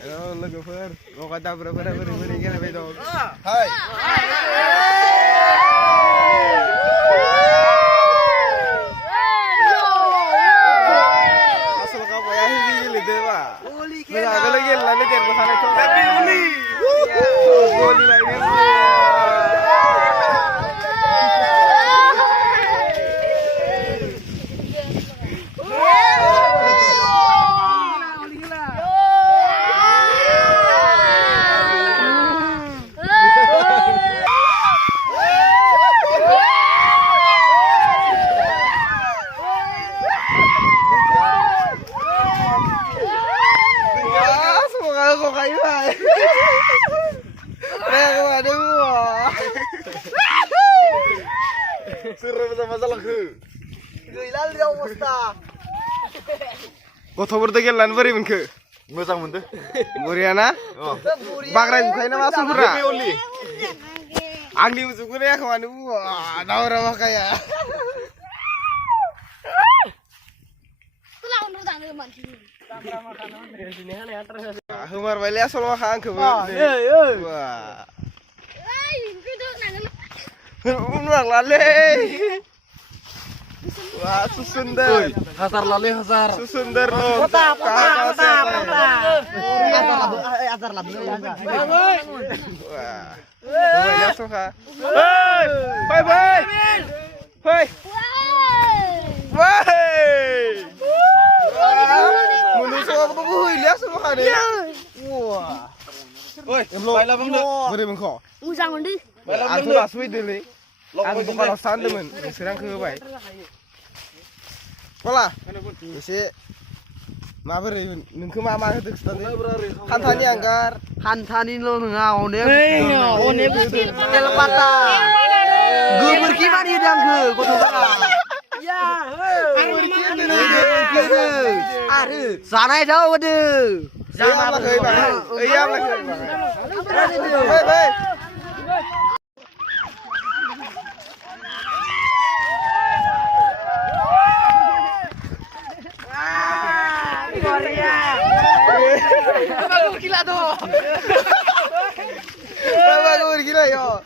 लोगोफोर लगाय दाब्राफोरा बोरै बोरै गेलेबाय दं आसल गावबाया हिबि गेलेदो बा मोजाङै गेलेनानै देरबोखानायथ' गलि लायनो kok kayu ay. Aduh. Seru sama-sama ke. Gila dia musta. गथ'फोर दो गेलेनानै बोरै मोनखो मोजां मोनदो बरियाना बाग्राय बुखायोना मा समफोरा आंनि मोसौखौनो एखमानो दावरा बाखाया होमारबायलै आसल माखा आंखौबो उनलांलालै wah susundar hazar lali hazar susundar lo azar lah wah ya suka bye bye bye bye menuso apa buih lihat semua kan wah woi baiklah bang beri bengkok muzang undi aku langsung dulu aku kalau sandemen serang ke baik Pola, isi, maafir, nunggu mama itu tadi. Kantani anggar, kantani lo nggak one betul, telepata. Gue berkiman dia danggu, kau tahu tak? Ya, aduh, sana itu waduh. Iya lah kau bang, iya lah kau bang. Hei, hei. Gila tuh. Bagus gila yo.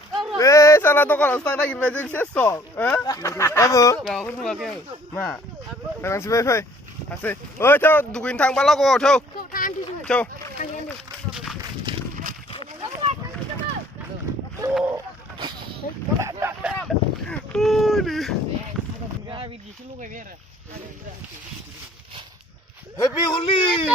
Salah tuh kalau stang lagi baju sesok. Apa? Nah, sekarang si Bebe. Asik. Oh, cow, dukuin tang balak kok, cow. Cow. Happy Holi.